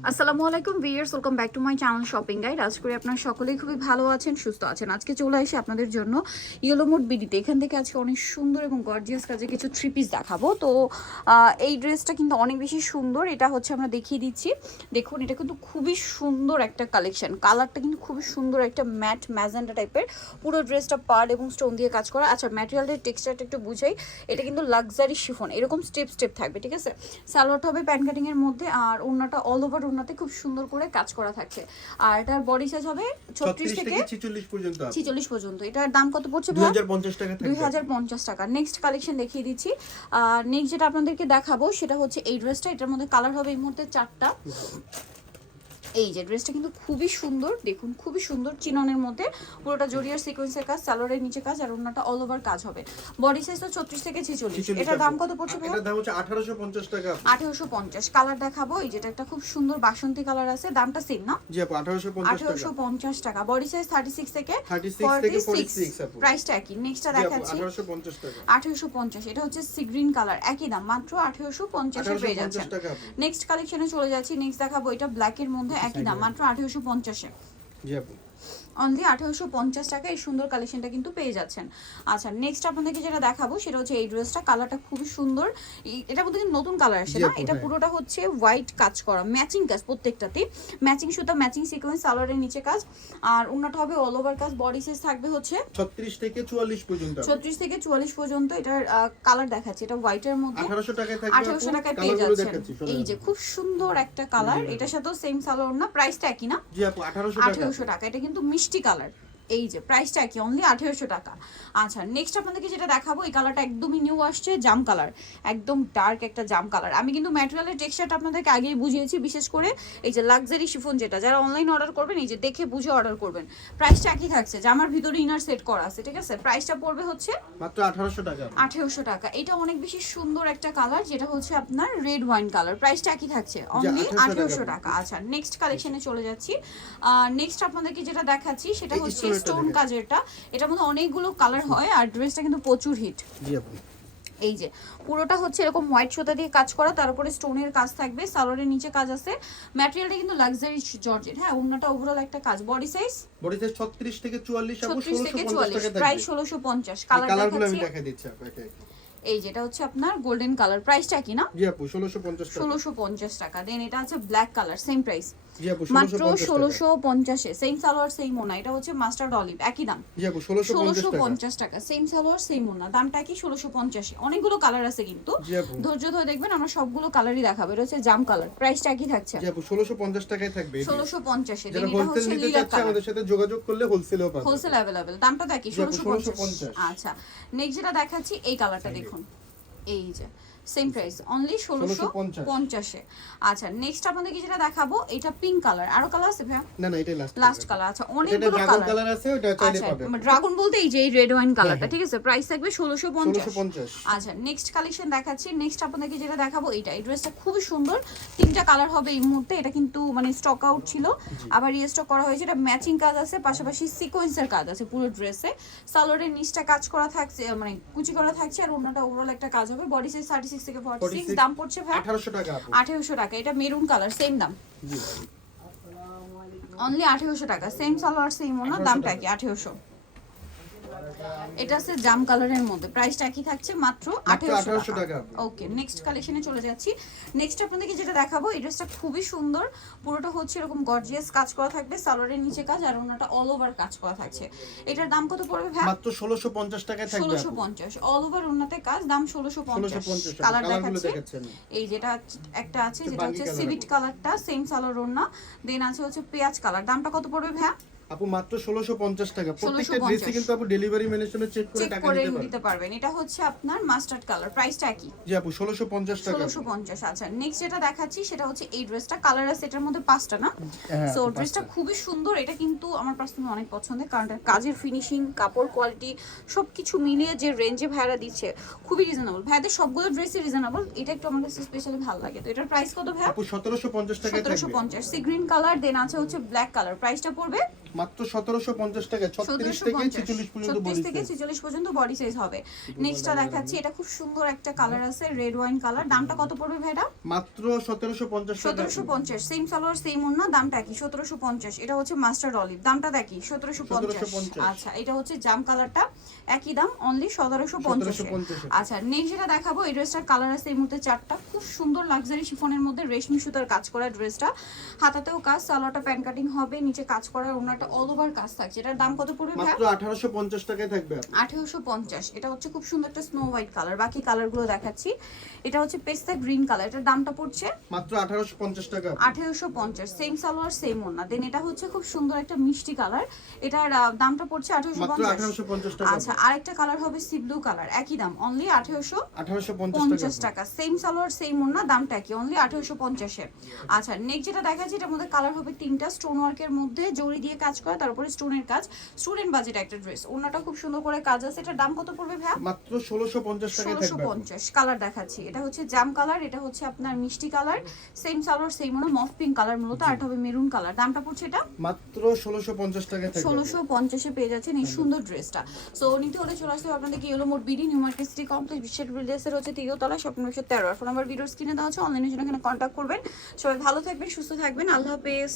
আসসালামু আলাইকুম viewers, welcome back to my channel shopping guide. আজ করে আপনারা সকলেই খুবই ভালো আছেন, সুস্থ আছেন। আজকে চলে আসি আপনাদের জন্য ইয়েলো মুড বিডিতে। এখান থেকে আজকে অনেক সুন্দর এবং গর্জিয়াস কাজে কিছু থ্রি পিস দেখাবো। তো এই ড্রেসটা কিন্তু অনেক বেশি সুন্দর। এটা হচ্ছে আমরা দেখিয়ে দিচ্ছি, দেখুন এটা কিন্তু খুবই সুন্দর একটা কালেকশন। কালারটা কিন্তু খুবই সুন্দর, একটা ম্যাট ম্যাজেন্টা টাইপের। পুরো ড্রেসটা পার্ল এবং স্টোন দিয়ে কাজ করা। আচ্ছা, ম্যাটেরিয়ালের টেক্সচারটা একটু বুঝাই। এটা কিন্তু লাক্সারি শিফন, এরকম স্টেপ স্টেপ থাকবে, ঠিক আছে। সালোয়ারটা হবে প্যান্ট কাটিং এর মধ্যে, আর ওড়নাটা অল ওভার ওড়নাতে খুব সুন্দর করে কাজ করা থাকছে। আর এটার বডি সাইজ হবে 36 থেকে 46 পর্যন্ত। এটার দাম কত পড়ছে? 2050 টাকা থাকবে। 2050 টাকা। নেক্সট কালেকশন দেখিয়ে দিচ্ছি। নেক্সট যেটা আপনাদেরকে দেখাবো সেটা হচ্ছে এই ড্রেসটা। এটার মধ্যে কালার হবে এই মুহূর্তে 4টা। এই যে ড্রেসটা কিন্তু খুবই সুন্দর, দেখুন খুবই সুন্দর, চিননের মধ্যে পুরোটা জরিয়ার সিকোয়েন্সের কাজ, সালোয়ারের নিচে কাজ, আর ওন্নাটা অল ওভার কাজ হবে। বডি সাইজ তো 36 থেকে 46। এটার দাম কত পড়ছে? এটার দাম হচ্ছে 1850 টাকা। 1850। কালার দেখাবো, এই যেটা একটা খুব সুন্দর বাসন্তী কালার আছে, দামটা সেম না? জি আপু 1850 টাকা। বডি সাইজ 36 থেকে 46 আপু। প্রাইসটা একই। নেক্সটটা দেখাচ্ছি 1850 টাকা। 1850। এটা হচ্ছে সি গ্রিন কালার, একই দাম, মাত্র 1850 এ পেয়ে যাচ্ছেন। নেক্সট কালেকশনে চলে যাচ্ছি। নেক্সট দেখাবো এটা ব্ল্যাক এর মধ্যে, একই দাম, মাত্র 1850 এ। জি আপু অনলি 1850 টাকা এই সুন্দর কালেকশনটা কিন্তু পেয়ে যাচ্ছেন। আচ্ছা, নেক্সট আপনাদেরকে যেটা দেখাবো সেটা হচ্ছে এই ড্রেসটা। কালারটা খুবই সুন্দর। এটার মধ্যে কিন্তু নতুন কালার আসে না, এটা পুরোটা হচ্ছে হোয়াইট কাজ করা, ম্যাচিং কাজ, প্রত্যেকটাতেই ম্যাচিং সুতা, ম্যাচিং সিকোয়েন্স, সালোয়ারের নিচে কাজ, আর ওন্নাটা হবে অল ওভার কাজ। বডি সাইজ থাকবে হচ্ছে 36 থেকে 44 পর্যন্ত। 36 থেকে 44 পর্যন্ত। এটার কালার দেখাচ্ছি, এটা হোয়াইটের মধ্যে 1800 টাকায় থাকবে। 1800 টাকায় পেয়ে যাচ্ছেন। এই যে খুব সুন্দর একটা কালার, এটার সাথেও সেম সালোয়ার না, প্রাইসটা একই না? জি আপু 1800 টাকা। এটা কিন্তু মিষ্টি কালার। এই যে প্রাইসটা কি, অনলি 1800 টাকা। আচ্ছা, নেক্সট আপনাদেরকে যেটা দেখাবো, এই কালারটা একদমই নিউ আসছে, জাম কালার, একদম ডার্ক একটা জাম কালার। আমি কিন্তু ম্যাটেরিয়ালের টেক্সচারটা আপনাদেরকে আগেই বুঝিয়েছি, বিশেষ করে এই যে লাক্সারি শিফন, যেটা যারা অনলাইন অর্ডার করবেন এই যে দেখে বুঝে অর্ডার করবেন। প্রাইসটা একই থাকছে, জামার ভিতরে ইনার সেট করা আছে, ঠিক আছে। প্রাইসটা পড়বে হচ্ছে মাত্র 1800 টাকা। 1800 টাকা। এটা অনেক বেশি সুন্দর একটা কালার, যেটা হচ্ছে আপনার রেড ওয়াইন কালার। প্রাইসটা একই থাকছে, অনলি 1800 টাকা। আচ্ছা, নেক্সট কালেকশনে চলে যাচ্ছি। নেক্সট আপনাদেরকে যেটা দেখাচ্ছি সেটা হচ্ছে স্টোন কাজেরটা। এটার মধ্যে অনেকগুলো কালার হয়, আর ড্রেসটা কিন্তু প্রচুর হিট। জি আপু এই যে পুরোটা হচ্ছে এরকম হোয়াইট সুতা দিয়ে কাজ করা, তার উপরে স্টোনের কাজ থাকবে, সালোয়ারের নিচে কাজ আছে। ম্যাটেরিয়ালটা কিন্তু লাক্সারি জর্জেট, হ্যাঁ। ওন্নাটা ওভারঅল একটা কাজ। বডি সাইজ 36 থেকে 44 আপু 36 থেকে 1650 টাকা 44, থাকবে। প্রায় 1650। কালার কালারগুলো আমি দেখাচ্ছি, দেখাই দিচ্ছি আপনাকে। এই যেটা হচ্ছে আপনার গোল্ডেন কালার, প্রাইসটা কি না? জি আপু 1650 টাকা। 1650 টাকা। দেন এটা আছে ব্ল্যাক কালার, সেম প্রাইস, জি আপু মাত্র 1650 1650 এ। সেম সালোয়ার সেম ওনা। এটা হচ্ছে মাস্টার্ড অলিভ, একই দাম, জি আপু 1650 টাকা। সেম সালোয়ার সেম ওনা, দামটা কি 1650 এ। অনেকগুলো কালার আছে কিন্তু, জি আপু ধৈর্য ধরে দেখবেন, আমরা সবগুলো কালারই দেখাবো। এটা হচ্ছে জাম কালার, প্রাইসটা একই থাকছে, জি আপু 1650 টাকায় থাকবে। 1650 এ। যারা দেন এটা হোলসেল হচ্ছে নিতে লিলা চাচ্ছে কালার, আমাদের সাথে যোগাযোগ করলে হোলসেলেও পাবে। Wholesale available. দামটা দেখি 1650। আচ্ছা, নেক্সট যেটা দেখাচ্ছি এই কালারটা দেখুন, এই যে সেম প্রাইস, অনলি 1650 এ। আচ্ছা, নেক্সট আপনাদেরকে যেটা দেখাবো এটা পিঙ্ক কালার। আরো কালার আছে ভাই? না না এটাই লাস্ট কালার। আচ্ছা, অনেকগুলো ড্রাগন কালার কালার আছে, ওটা চাইলে আচ্ছা, পাবেন। ড্রাগন বলতে এই যে এই রেড ওয়াইন কালারটা, ঠিক আছে। প্রাইস থাকবে 1650। 1650 আচ্ছা, নেক্সট কালেকশন দেখাচ্ছি। নেক্সট আপনাদেরকে যেটা দেখাবো এইটা, এই ড্রেসটা খুবই সুন্দর। 3টা কালার হবে এই মুহূর্তে। এটা কিন্তু মানে স্টক আউট ছিল, আবার রিস্টক করা হয়েছে। এটা ম্যাচিং কাজ আছে, পাশাপাশি সিকোয়েন্সের কাজ আছে পুরো ড্রেসে। সালোয়ারের নিচটা কাজ করা থাকছে, মানে কুচি করা থাকছে, আর ওন্নাটা ওভারঅল একটা কাজ হবে। বডি সাইজ 36 থেকে 46। দাম পড়ছে ভাই 1800 টাকা আপু। 1800 টাকা। এটা মেরুন কালার, সেম দাম, জি অনলি 1800 টাকা। সেম সালোয়ার সেম ওনা, দামটা কি 1800। এটা আছে জাম কালারের মধ্যে, প্রাইসটা একই থাকছে, মাত্র 1800 টাকা। ওকে, নেক্সট কালেকশনে চলে যাচ্ছি। নেক্সট আপনাদেরকে যেটা দেখাবো, এই ড্রেসটা খুবই সুন্দর। পুরোটা হচ্ছে এরকম গর্জিয়াস কাজ করা থাকবে, সালোয়ারের নিচে কাজ, আর ওনাটা অল ওভার কাজ করা থাকছে। এটার দাম কত পড়বে ভাই? মাত্র 1650 টাকায় থাকবে। 1650, অল ওভার ওনাতে কাজ, দাম 1650। কালার দেখাচ্ছি, এই যেটা একটা আছে, যেটা হচ্ছে সিভিট কালারটা, সেম সালোয়ার ওনা। দেন আছে হচ্ছে পেঁয়াজ কালার। দামটা কত পড়বে ভাই? আপু মাত্র 1650 টাকা। প্রত্যেকটা ড্রেসে কিন্তু আপু ডেলিভারি ম্যানের সাথে চেক করে টাকা দিতে পারবেন। এটা হচ্ছে আপনার মাস্টার্ড কালার, প্রাইসটা কি? জি আপু 1650 টাকা। 1650। আচ্ছা, নেক্সট যেটা দেখাচ্ছি সেটা হচ্ছে এই ড্রেসটা। কালার আছে এটার মধ্যে 5টা না? সো ড্রেসটা খুবই সুন্দর। এটা কিন্তু আমার পার্সোনালি অনেক পছন্দের, কারণ কাজের ফিনিশিং, কাপড় কোয়ালিটি সবকিছু মিলিয়ে যে রেঞ্জে ভাইরা দিচ্ছে খুবই রিজনেবল। ভাইদের সবগুলো ড্রেসই রিজনেবল, এটা একটু আমার কাছে স্পেশালি ভালো লাগে। তো এটার প্রাইস কত ভাই? আপু 1750 টাকায় থাকবে। 1750। সি গ্রিন কালার, দেন আছে হচ্ছে ব্ল্যাক কালার। প্রাইসটা পড়বে মাত্র 1750 টাকা, 36 থেকে 46 পর্যন্ত বডি 36 থেকে 46 পর্যন্ত বডি সাইজ হবে। নেক্সটটা দেখাচ্ছি, এটা খুব সুন্দর একটা কালার আছে, রেড ওয়াইন কালার। দামটা কত পড়বে ভাইটা? মাত্র 1750 টাকা। 1750, সেম সালোয়ার সেম ওন্না, দামটা কি? 1750। এটা হচ্ছে মাস্টার্ড অলিভ, দামটা দেখি 1750। আচ্ছা, এটা হচ্ছে জাম কালারটা, একই দাম, অনলি 1750। আচ্ছা, নেক্সট যেটা দেখাবো, এই ড্রেসটার কালার আছে এই মুহূর্তে 4টা। খুব সুন্দর লাক্সারি শিফনের মধ্যে রেশমি সুতার কাজ করা ড্রেসটা, হাতাতেও কাজ, সালোয়ারটা প্যান কাটিং হবে, নিচে কাজ করা, ওনাটা অল ওভার কাজ থাকছে। এটার দাম কত পড়বে ভাই? মাত্র 1850 টাকায় থাকবে। 1850। এটা হচ্ছে খুব সুন্দর একটা স্নো হোয়াইট কালার। বাকি কালারগুলো দেখাচ্ছি, এটা হচ্ছে পেস্তা গ্রিন কালার। এটার দামটা পড়ছে মাত্র 1850 টাকা। 1850, সেম সালোয়ার সেম ওন্না। দেন এটা হচ্ছে খুব সুন্দর একটা মিষ্টি কালার, এটার দামটা পড়ছে মাত্র 1850। 1850 টাকা। আচ্ছা, আরেকটা কালার হবে সি ব্লু কালার, একই দাম, অনলি 1850 50 টাকা। সেম সালোয়ার সেম ওন্না, দামটা কি? অনলি 1850 এর। আচ্ছা, নেক্সট যেটা দেখাচ্ছি, এটার মধ্যে কালার হবে 3টা, স্টোন ওয়ার্কের মধ্যে জরি দিয়ে কাজ করা, তারপরে স্টোনের কাজ, স্টুডেন্ট বাজেট একটা ড্রেস। ওন্নাটা খুব সুন্দর করে কাজ আছে। এটার দাম কত পড়বে ভাই? মাত্র 1650 টাকায় থাকবে। 1650। কালার দেখাচ্ছি, এটা হচ্ছে জাম কালার, এটা হচ্ছে আপনার মিষ্টি কালার, সেম সালোয়ার সেম ওন্না, মফ পিঙ্ক কালার মূলত, আর এটা হবে মেরুন কালার। দামটা পড়ছে এটা মাত্র 1650 টাকায় থাকবে। 1650 এ পেয়ে যাচ্ছেন এই সুন্দর ড্রেসটা। সো নিতে হলে চলে আসতে হবে আপনাদেরকে yellow mode BD, new market city complex, বিশ্বের বিল্ডার্সের হচ্ছে 3য় তলা, শপ নম্বর 13। ফোন নাম্বার ভিডিওর স্ক্রিনে দেওয়া আছে, অনলাইনে জন্য এখানে কন্ট্যাক্ট করবেন। সবাই ভালো থাকবেন, সুস্থ থাকবেন, আল্লাহ হাফেজ।